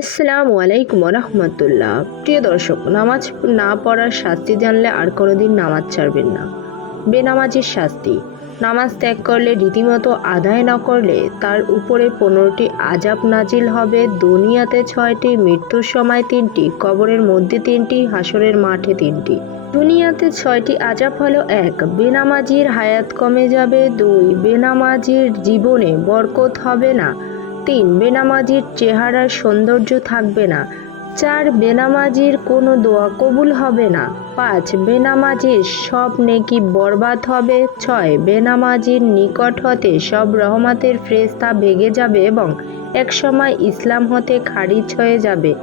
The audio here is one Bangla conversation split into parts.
আসসালামু আলাইকুম রহমতুল্লাহ প্রিয় দর্শক, নামাজ না পড়ার শাস্তি জানলে আর কোনোদিন নামাজ ছাড়বেন না। বেনামাজির শাস্তি, নামাজ ত্যাগ করলে রীতিমতো আদায় না করলে তার উপরে পনেরোটি আজাব নাজিল হবে, দুনিয়াতে ছয়টি, মৃত্যুর সময় তিনটি, কবরের মধ্যে তিনটি হাসরের মাঠে তিনটি। দুনিয়াতে ছয়টি আজাব হলো এক, বেনামাজির হায়াত কমে যাবে। দুই, বেনামাজির জীবনে বরকত হবে না। তিন বেনামাজির চেহারার সৌন্দর্য থাকবে না। চার বেনামাজির কোনো দোয়া কবুল হবে না। পাঁচ বেনামাজির সব নেকি বরবাদ হবে। ছয় বেনামাজির নিকট হতে সব রহমতের ফ্রেস্তা ভেঙে যাবে এবং একসময় ইসলাম হতে খারিজ হয়ে যাবে।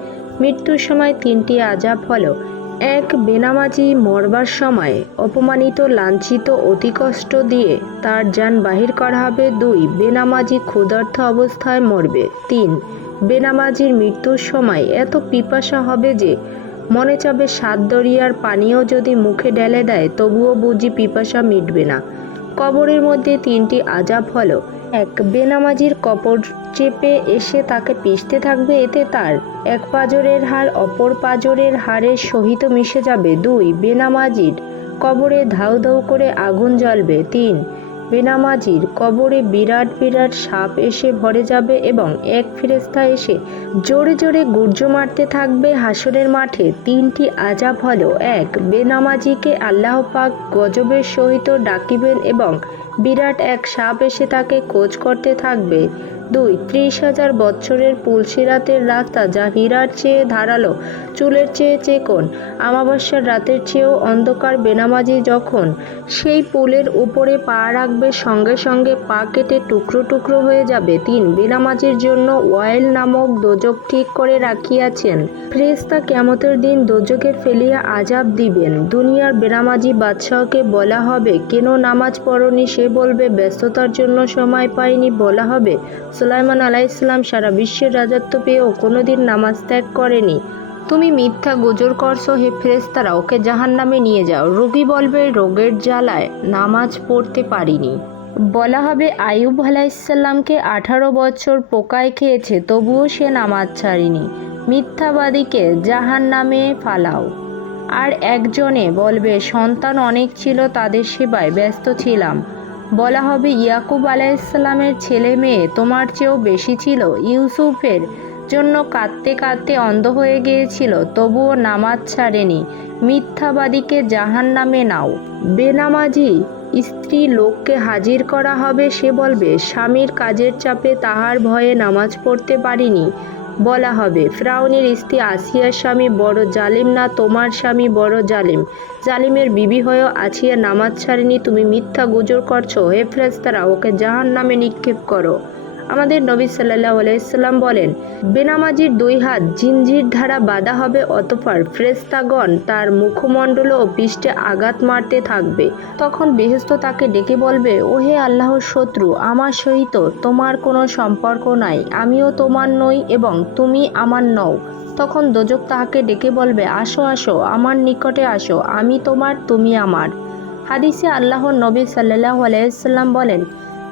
মৃত্যুর সময় তিনটি আজাব হলো। এক বেনামাজি মরবার সময় অপমানিত, লাঞ্ছিত অতি কষ্ট দিয়ে তার যান বাহির করা হবে। দুই, বেনামাজি ক্ষুধার্ত অবস্থায় মরবে। তিন, বেনামাজির মৃত্যুর সময় এত পিপাসা হবে যে মনে চাবে সাত দরিয়ার পানীয় যদি মুখে ঢেলে দেয়, তবুও বুঝি পিপাসা মিটবে না। কবরের মধ্যে তিনটি আজাব হলো। এক বেনামাজির কপর চেপে এসে তাকে পিষতে থাকবে এতে তার এক পাজরের হাড়, অপর পাজরের হাড়ের সহিত মিশে যাবে। দুই, বেনামাজির কবরে ধাউ ধাউ করে আগুন জ্বলবে। তিন বেনামাজির কবরে বিরাট বিরাট সাপ এসে ভরে যাবে এবং এক ফেরেস্তা এসে জোরে জোরে গুর্জ মারতে থাকবে হাসরের মাঠে। তিনটি আজাব হল, এক, বেনামাজিকে আল্লাহ পাক গজবের সহিত ডাকিবেন এবং বিরাট এক সাপ এসে তাকে কোচ করতে থাকবে। দুই, ত্রিশ হাজার বছরের পুলসিরাতের রাস্তা যা হীরার চেয়ে ধারালো, চুলের চেয়ে চেকন। আমাবস্যার রাতের চেয়েও অন্ধকার বেনামাজি যখন, সেই পুলের উপরে পা রাখবে সঙ্গে সঙ্গে পা কেটে টুকরো টুকরো হয়ে যাবে তিন। বেনামাজির জন্য ওয়াইল নামক দোজক ঠিক করে রাখিয়াছেন। ফ্রেস্তা কেমতের দিন দোজকে ফেলিয়া আজাব দিবেন। দুনিয়ার বেনামাজি বাদশাহকে বলা হবে, কেন নামাজ পড়নি সে বলবে, ব্যস্ততার জন্য সময় পাইনি বলা হবে। সুলাইমান আলাইসলাম সারা বিশ্বের রাজত্ব পেয়েও কোনোদিন নামাজ ত্যাগ করেনি। তুমি মিথ্যা গুজর করছ হে ফেরেস্তারা ওকে জাহান নামে নিয়ে যাও। রোগী বলবে, রোগের জ্বালায় নামাজ পড়তে পারিনি। বলা হবে আয়ুব আলাইসাল্লামকে আঠারো বছর পোকায় খেয়েছে, তবুও সে নামাজ ছাড়িনি। মিথ্যাবাদীকে জাহান নামে ফালাও। আর একজনে বলবে, সন্তান অনেক ছিল, তাদের সেবায় ব্যস্ত ছিলাম। বলা হবে, ইয়াকুব আলাইসাল্লামের ছেলে মেয়ে তোমার চেয়েও বেশি ছিল। ইউসুফের জন্য কাঁদতে কাঁদতে অন্ধ হয়ে গিয়েছিল, তবুও নামাজ ছাড়েনি। মিথ্যাবাদীকে জাহান নামে নাও। বেনামাজি স্ত্রী লোককে হাজির করা হবে, সে বলবে, স্বামীর কাজের চাপে তাহার ভয়ে নামাজ পড়তে পারিনি। বলা হবে, ফ্রাউনের স্ত্রী আসিয়ার স্বামী বড় জালিম না তোমার স্বামী বড় জালিম? জালিমের বিবি হয়েও আছিয়া নামাজ ছাড়েনি, তুমি মিথ্যা গুজর করছ। হে ফ্রেস্তারা ওকে জাহান নামে নিক্ষেপ করো। আমাদের নবী সাল্লাহ আলাইসাল্লাম বলেন, বেনামাজির দুই হাত জিঞ্জির ধারা বাঁধা হবে, অতপর ফ্রেস্তাগণ তার মুখমণ্ডল ও পৃষ্ঠে আঘাত মারতে থাকবে। তখন বেহেস্ত তাকে ডেকে বলবে, ওহে আল্লাহর শত্রু, আমার সহিত তোমার কোনো সম্পর্ক নাই, আমিও তোমার নই এবং তুমি আমার নও। তখন দোজক তাহাকে ডেকে বলবে, আসো আসো, আমার নিকটে আসো, আমি তোমার, তুমি আমার। হাদিসে আল্লাহর নবী সাল্লাহ আলাইসাল্লাম বলেন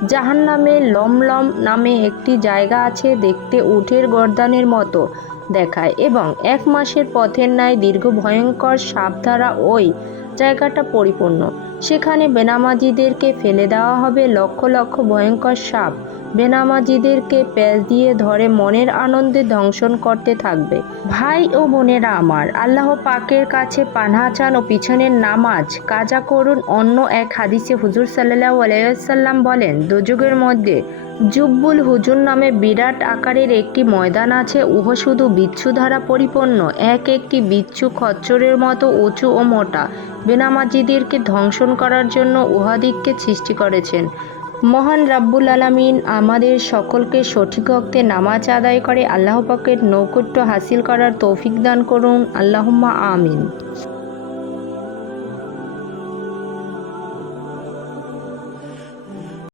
জাহান নামে লমলম নামে একটি জায়গা আছে দেখতে উঠের গর্দানের মতো দেখায় এবং এক মাসের পথের ন্যায় দীর্ঘ ভয়ঙ্কর সাপ দ্বারা ওই জায়গাটা পরিপূর্ণ। সেখানে বেনামাজিদেরকে ফেলে দেওয়া হবে লক্ষ লক্ষ ভয়ঙ্কর সাপ। বেনামাজিদেরকে প্যাচ দিয়ে ধরে মনের আনন্দে ধ্বংসন করতে থাকবে। ভাই ও বোনেরা আমার, আল্লাহ পাকের কাছে পানহা চান ও পিছনের নামাজ কাজা করুন, অন্য এক হাদিসে হুজুর সাল্লাহ আলাইসাল্লাম বলেন, দুযুগের মধ্যে জুব্বুল হুজুর নামে বিরাট আকারের একটি ময়দান আছে, উহ শুধু বিচ্ছু দ্বারা পরিপূর্ণ, এক একটি বিচ্ছু খচ্চরের মতো উঁচু ও মোটা। বেনামাজিদেরকে ধ্বংসন করার জন্য উহাদিককে সৃষ্টি করেছেন। মহান রাব্বুল আলামিন আমাদের সকলকে সঠিক অক্তে নামাজ আদায় করে, আল্লাহ পাকের নৌকট্য হাসিল করার তৌফিক দান করুন। আল্লাহম্মা আমিন।